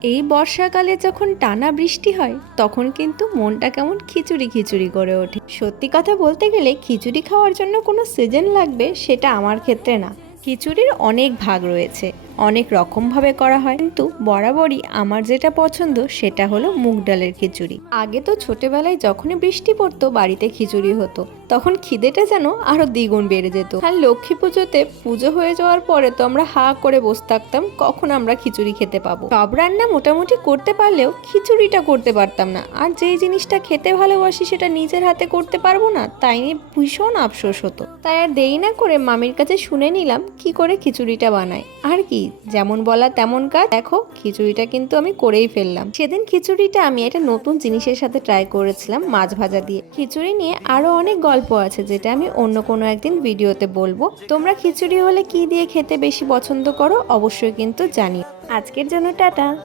এই বর্ষাকালে যখন টানা বৃষ্টি হয় তখন কিন্তু মনটা কেমন খিচুড়ি খিচুড়ি করে ওঠে। সত্যি কথা বলতে গেলে খিচুড়ি খাওয়ার জন্য কোনো সিজন লাগবে সেটা আমার ক্ষেত্রে না। খিচুড়ির অনেক ভাগ রয়েছে, অনেক রকমভাবে করা হয়, কিন্তু বরাবরই আমার যেটা পছন্দ সেটা হলো মুগ ডালের খিচুড়ি। আগে তো ছোটবেলায় যখনই বৃষ্টি পড়তো বাড়িতে খিচুড়ি হতো, তখন খিদেটা যেন আরো দ্বিগুণ বেড়ে যেত। আর লক্ষ্মী পুজোতে পুজো হয়ে যাওয়ার পরে তো আমরা হা করে বসে থাকতাম কখন আমরা খিচুড়ি খেতে পাবো। সব রান্না মোটামুটি করতে পারলেও খিচুড়িটা করতে পারতাম না, আর যেই জিনিসটা খেতে ভালোবাসি সেটা নিজের হাতে করতে পারবো না, তাই নিয়ে ভীষণ আফসোস হতো। তাই আর দেরি না করে মামির কাছে শুনে নিলাম কি করে খিচুড়িটা বানায়। আর কি, যেমন বলা তেমন কাজ। দেখো, খিচুড়িটা কিন্তু আমি করেই ফেললাম। সেদিন খিচুড়িটা আমি একটা নতুন জিনিসের সাথে ট্রাই করেছিলাম, মাছ ভাজা দিয়ে। খিচুড়ি নিয়ে আরো অনেক গল্প আছে যেটা আমি অন্য কোনো একদিন ভিডিওতে বলবো। তোমরা খিচুড়ি হলে কি দিয়ে খেতে বেশি পছন্দ করো অবশ্যই কিন্তু জানিও। আজকের জন্য টাটা।